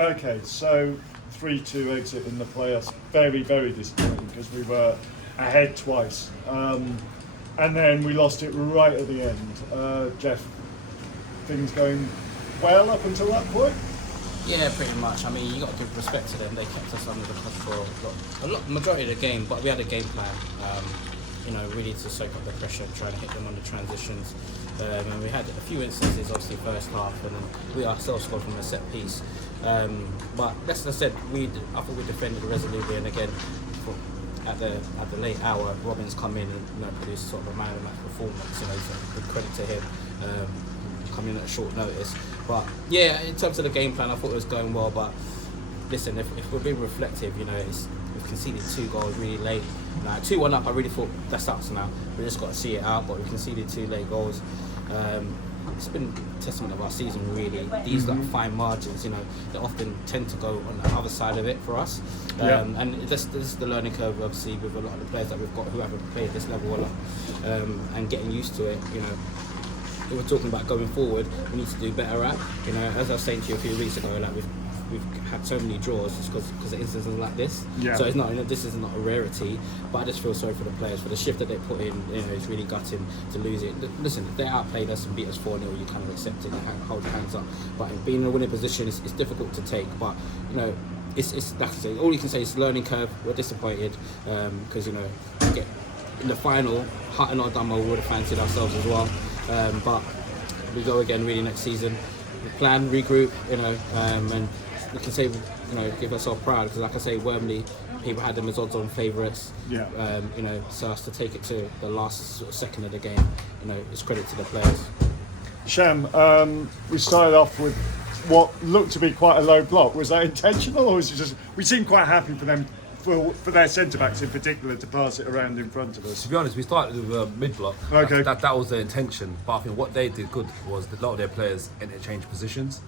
Okay, so 3-2 exit in the playoffs. Very, very disappointing because we were ahead twice. And then we lost it right at the end. Geoff, things going well up until that point? Yeah, pretty much. I mean, you got to give respect to them. They kept us under the cosh for majority of the game, but we had a game plan. Really to soak up the pressure and try to hit them on the transitions. And we had a few instances, obviously, first half, and then we ourselves scored from a set piece. But as I said, I thought we defended resolutely, and again, at the late hour, Robin's come in and produced sort of a man of the match performance. So good credit to him. Coming in at short notice. But yeah, in terms of the game plan, I thought it was going well. But listen, if we're being reflective, we've conceded 2 goals really late. 2-1 up, I really thought that's us now. We just got to see it out. But we conceded 2 late goals. It's been a testament of our season, really. These fine margins, they often tend to go on the other side of it for us. And this is the learning curve, obviously, with a lot of the players that we've got who haven't played this level a lot, and getting used to it. We're talking about going forward, we need to do better at. As I was saying to you a few weeks ago, we've had so many draws just because of instances like this. Yeah. So it's not, this is not a rarity, but I just feel sorry for the players for the shift that they put in. It's really gutting to lose it. Listen, if they outplayed us and beat us 4-0, you kind of accept it, and hold your hands up. But being in a winning position is difficult to take. But it's that's it. All you can say is learning curve. We're disappointed because get in the final, Hart and Ardamo would have fancied ourselves as well. But we go again really next season. We plan, regroup, and we can say, give ourselves proud because, like I say, Wormley, people had them as odds-on favourites. Yeah. So us to take it to the last sort of second of the game, it's credit to the players. Sham, we started off with what looked to be quite a low block. Was that intentional, or was it just we seemed quite happy for them? For their centre-backs in particular to pass it around in front of us? To be honest, we started with mid-block. Okay. That was their intention. But I think what they did good was a lot of their players interchanged positions,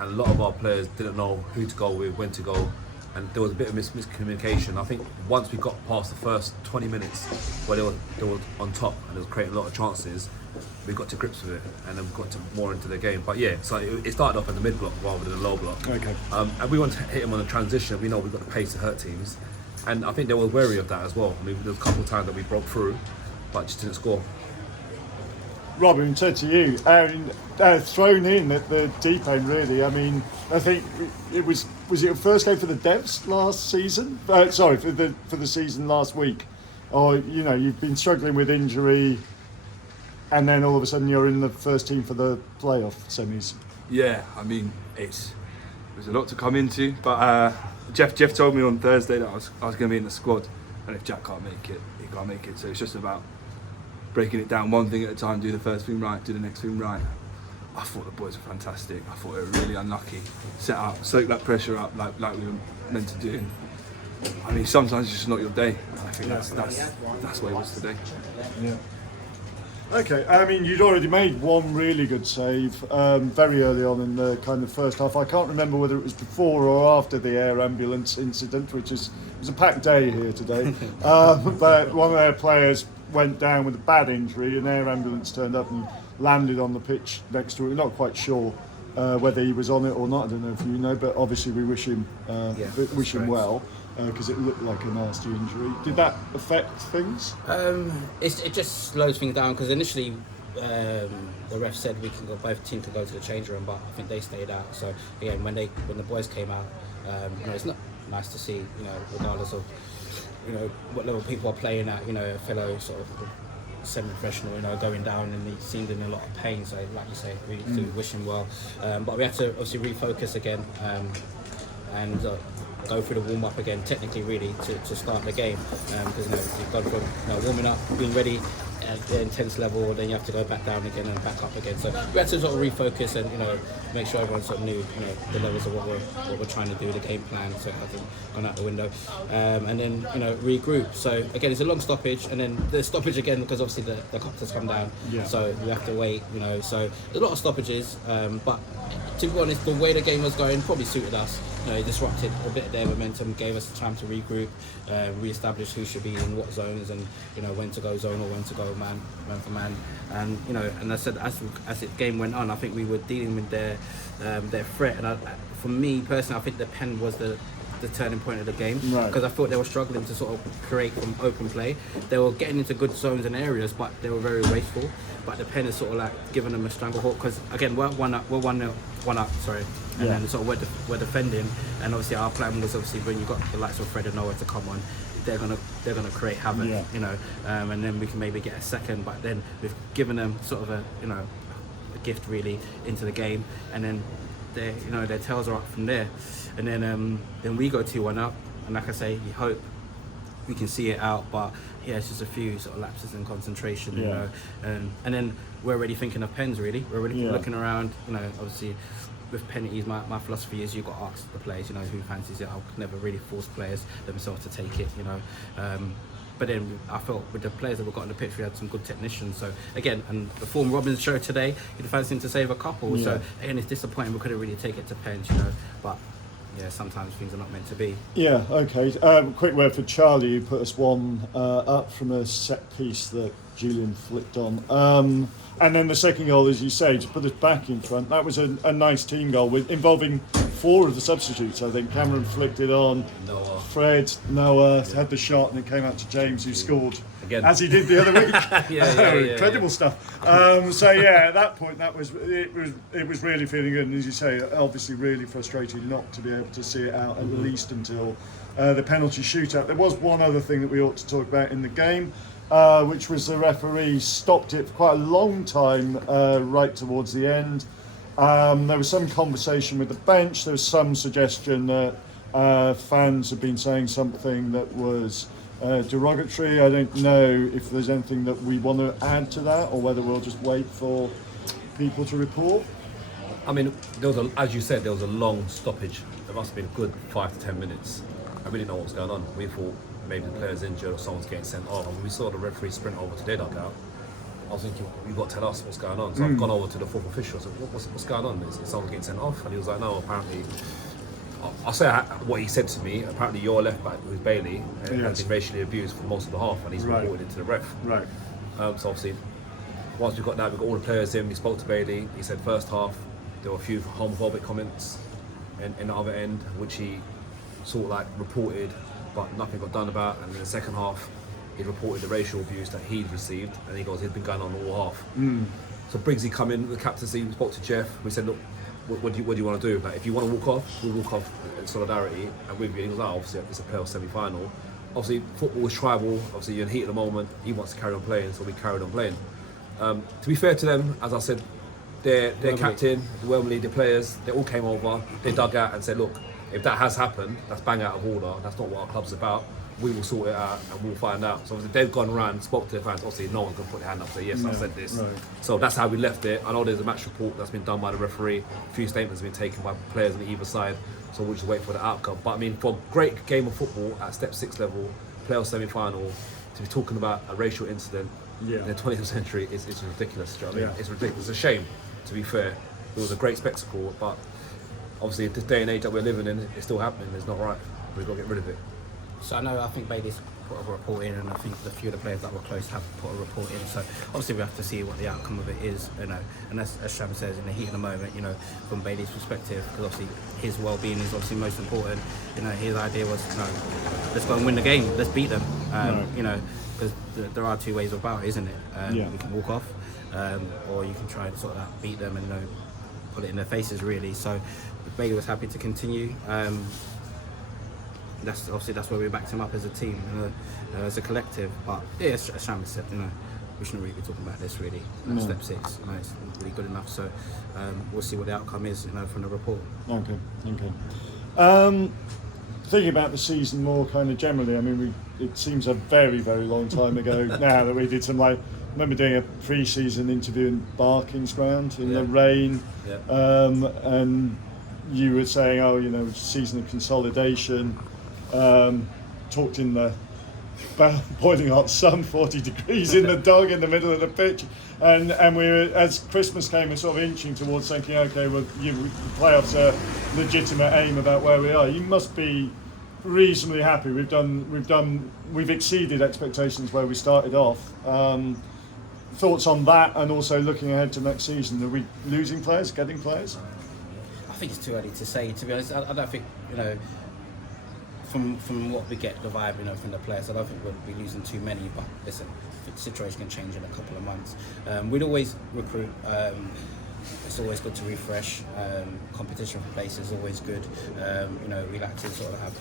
and a lot of our players didn't know who to go with, when to go, and there was a bit of miscommunication. I think once we got past the first 20 minutes where they were on top and they was creating a lot of chances, we got to grips with it, and then we got more into the game. But yeah, so it started off at the mid-block rather than the low block. Okay. And we want to hit them on the transition. We know we've got the pace to hurt teams. And I think they were wary of that as well. I mean, there was a couple of times that we broke through, but just didn't score. Robin, turn to you. Thrown in at the deep end, really. I mean, I think it was it your first game for the Devs last season? For the season last week, or you've been struggling with injury, and then all of a sudden you're in the first team for the playoff semis. Yeah, I mean, there's a lot to come into, but. Geoff told me on Thursday that I was going to be in the squad, and if Jack can't make it, he can't make it. So it's just about breaking it down one thing at a time, do the first thing right, do the next thing right. I thought the boys were fantastic. I thought they were really unlucky. Set up, soak that pressure up like we were meant to do. And, I mean, sometimes it's just not your day. And I think that's what it was today. Yeah. Okay, I mean, you'd already made one really good save very early on in the kind of first half. I can't remember whether it was before or after the air ambulance incident, which it was a packed day here today. But one of their players went down with a bad injury. An air ambulance turned up and landed on the pitch next to it. We're not quite sure whether he was on it or not. I don't know if you know, but obviously we wish him well. Because it looked like a nasty injury. Did that affect things? It just slows things down because initially the ref said both teams could go to the change room, but I think they stayed out. So again, when the boys came out, it's not nice to see, regardless of what level people are playing at, a fellow sort of semi-professional, going down, and he seemed in a lot of pain. So like you say, we do wish him well, but we had to obviously refocus again and go through the warm-up again, technically, really, to start the game. Because you've gone from warming up, being ready at the intense level, then you have to go back down again and back up again. So we had to sort of refocus and make sure everyone sort of knew the levels of what we're trying to do, the game plan, so it hasn't gone out the window. And then regroup. So again, it's a long stoppage, and then the stoppage again because obviously the copters come down. Yeah. So we have to wait. So there's a lot of stoppages, but to be honest, the way the game was going probably suited us. It disrupted a bit of their momentum, gave us the time to regroup, re-establish who should be in what zones, and when to go zone or when to go go man for man, and and I said as the game went on, I think we were dealing with their threat, and for me personally, I think the pen was the turning point of the game, because I thought they were struggling to sort of create from open play. They were getting into good zones and areas, but they were very wasteful. But the pen is sort of like giving them a stranglehold, because again we're one up, sorry, and then sort of we're defending, and obviously our plan was obviously when you got the likes of Fred and Noah to come on, they're gonna create havoc, and then we can maybe get a second. But then we've given them sort of a gift really into the game, and then their tails are up from there, and then we go 2-1 up, and like I say, you hope we can see it out, but it's just a few sort of lapses in concentration, and then we're already thinking of pens really. We're already looking around, obviously with penalties, my philosophy is you've got to ask the players, who fancies it. I'll never really force players themselves to take it, but then I felt with the players that we got on the pitch, we had some good technicians. So again, and the form Robins showed today, you'd fancy him to save a couple. So again, it's disappointing we couldn't really take it to pens, but sometimes things are not meant to be. Yeah, okay. Quick word for Charlie, who put us one up from a set piece that Julian flicked on. And then the second goal, as you say, to put us back in front, that was a nice team goal involving 4 of the substitutes. I think Cameron flicked it on, Fred, Noah had the shot, and it came out to James, who scored again, as he did the other week. Incredible stuff. At that point, it was really feeling good, and as you say, obviously really frustrating not to be able to see it out at least until the penalty shootout. There was one other thing that we ought to talk about in the game, which was the referee stopped it for quite a long time right towards the end. There was some conversation with the bench. There was some suggestion that fans have been saying something that was derogatory. I don't know if there's anything that we want to add to that, or whether we'll just wait for people to report. I mean, as you said, there was a long stoppage. It must have been a good 5 to 10 minutes. I really didn't know what was going on. We thought maybe the player's injured or someone's getting sent off. And when we saw the referee sprint over to their dugout, I was thinking, you've got to tell us what's going on. So I've gone over to the fourth official. I said, what's going on? Is someone getting sent off? And he was like, no, apparently. I'll say what he said to me. Apparently, your left back, who's Bailey, has been racially abused for most of the half, and he's reported into the ref. Right. So obviously, once we've got that, we've got all the players in. We spoke to Bailey. He said first half there were a few homophobic comments in the other end, which he sort of like reported, but nothing got done about. And in the second half, he reported the racial abuse that he'd received, and he goes, it's been going on all half. So Briggsy come in, the captaincy, we spoke to Geoff. We said, look, what do you want to do? Like, if you want to walk off, we'll walk off in solidarity. And with you, he goes, obviously it's a playoff semi-final. Obviously football is tribal. Obviously you're in heat at the moment. He wants to carry on playing, so we carried on playing. To be fair to them, as I said, their captain, the Wormley, the players, they all came over. They dug out and said, look, if that has happened, that's bang out of order. That's not what our club's about. We will sort it out and we'll find out. So obviously they've gone around, spoke to their fans. Obviously no one can put their hand up and say, yes, I said this. Right. So that's how we left it. I know there's a match report that's been done by the referee. A few statements have been taken by players on either side. So we'll just wait for the outcome. But I mean, for a great game of football at step 6 level, playoff semi-final, to be talking about a racial incident in the 20th century is ridiculous. Do you know what I mean? It's ridiculous. It's a shame, to be fair. It was a great spectacle, but obviously this day and age that we're living in, it's still happening. It's not right. We've got to get rid of it. So I think Bailey's put a report in, and I think a few of the players that were close have put a report in. So obviously we have to see what the outcome of it is, And as Sham says, in the heat of the moment, from Bailey's perspective, because obviously his well-being is obviously most important. His idea was, let's go and win the game, let's beat them. Because there are 2 ways about it, isn't it? You can walk off, or you can try and sort of beat them and put it in their faces, really. So Bailey was happy to continue. That's where we backed him up as a team, as a collective. But as Sham said, we shouldn't really be talking about this really. Step 6, it's really good enough. So we'll see what the outcome is, from the report. Okay. Thinking about the season more kind of generally, I mean, it seems a very, very long time ago now that we did some I remember doing a pre-season interview in Barking's ground in the rain, and you were saying, season of consolidation. Talked in the boiling hot sun, 40 degrees in the dog in the middle of the pitch, and we were, as Christmas came, we're sort of inching towards thinking, okay, well, playoffs are legitimate aim about where we are. You must be reasonably happy. We've exceeded expectations where we started off. thoughts on that, and also looking ahead to next season? Are we losing players, getting players? I think it's too early to say. To be honest, I don't think, you know, from what we get the vibe, you know, from the players, I don't think we'll be losing too many. But listen, the situation can change in a couple of months. We'd always recruit. It's always good to refresh. Competition for places is always good. You know, we like to sort of have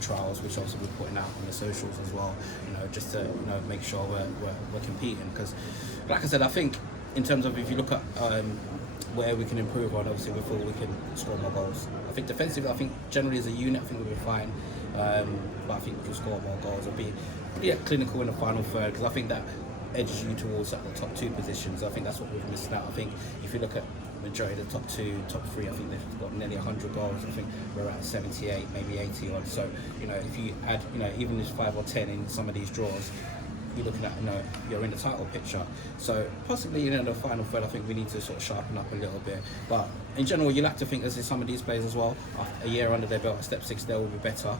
trials, which also we're putting out on the socials as well. You know, just to, you know, make sure we're competing. Because, like I said, I think in terms of if you look at where we can improve on, obviously we feel we can score more goals. I think defensively, I think generally as a unit, I think we'll be fine. But I think we can score more goals and be clinical in the final third, because I think that edges you towards the top 2 positions. I think that's what we've missed out. I think if you look at majority of the top 2, top 3, I think they've got nearly 100 goals. I think we're at 78, maybe 80 odd. So, you know, if you add, you know, even if 5 or 10 in some of these draws, you're looking at, you know, you're in the title picture. So possibly, you know, the final third, I think we need to sort of sharpen up a little bit. But in general, you like to think as some of these players as well, a year under their belt, step 6, they will be better.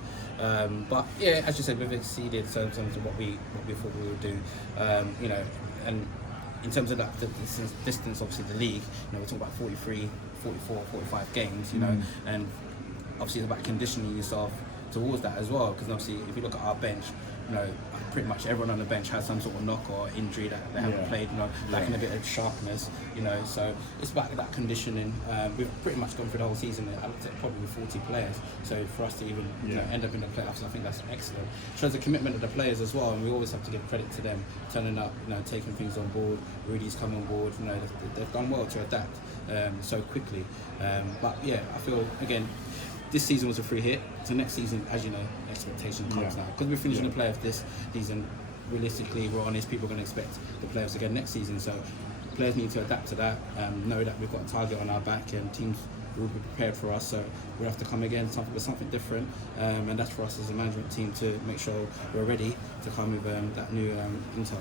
But yeah, as you said, we've exceeded in terms of what we thought we would do. You know, and in terms of that the distance, obviously the league, you know, we're talking about 43, 44, 45 games, you know, and obviously it's about conditioning yourself towards that as well. Because obviously, if you look at our bench, you know, pretty much everyone on the bench has some sort of knock or injury that they haven't played, you know, lacking a bit of sharpness, you know, so it's about that conditioning. We've pretty much gone through the whole season, I looked at probably with 40 players, so for us to even you know, end up in the playoffs, I think that's excellent. Shows the commitment of the players as well, and we always have to give credit to them, turning up, you know, taking things on board. Rudy's come on board, you know, they've done well to adapt so quickly. But yeah, I feel, again, this season was a free hit. So next season, as you know, expectation comes now. Because we're finishing the playoff this season, realistically, we're honest, people are going to expect the playoffs again next season. So players need to adapt to that, know that we've got a target on our back and teams will be prepared for us. So we'll have to come again with something different. And that's for us as a management team to make sure we're ready to come with that new intel.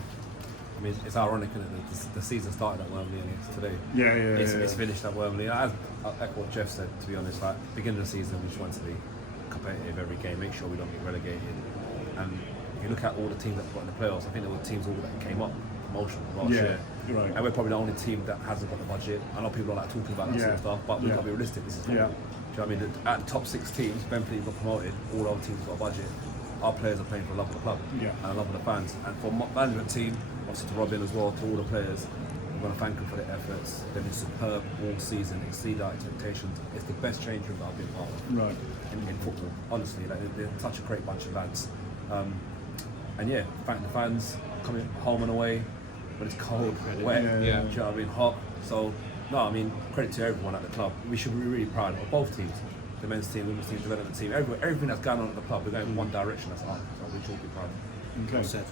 I mean, it's ironic, isn't it? The season started at Wormley and it's today. It's finished at Wormley. As like what Geoff said, to be honest, like beginning of the season, we just want to be competitive every game, make sure we don't get relegated. And if you look at all the teams that got in the playoffs, I think there were teams all that came up promotion last year. Right. And we're probably the only team that hasn't got the budget. I know people don't like talking about that sort of stuff, but we've got to be realistic. This is football. Do you know what I mean? At the top 6 teams, Bentley got promoted, all other teams got a budget. Our players are playing for the love of the club and the love of the fans. And for management team, obviously to Robin as well, to all the players, we want to thank them for their efforts. They've been superb all season, exceed our expectations. It's the best change room that I've been part of in football. Honestly, like, they're such a great bunch of lads. And yeah, thank the fans coming home and away when it's cold, wet, do you know what I mean, hot. So no, I mean, credit to everyone at the club. We should be really proud of both teams. The men's team, women's team, development team, everything that's going on at the club, we're going in one direction, that's up. So we should be proud. Okay. Well said.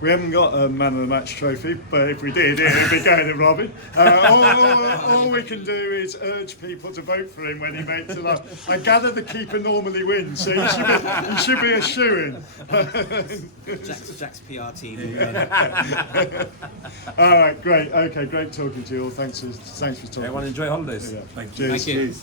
We haven't got a man of the match trophy, but if we did, it would be going to Robin. All we can do is urge people to vote for him when he makes it up. I gather the keeper normally wins, so he should be a shoo-in. Jack's PR team. All right, great. Okay, great talking to you all. Thanks for talking. Everyone enjoy holidays. Cheers. Thank you.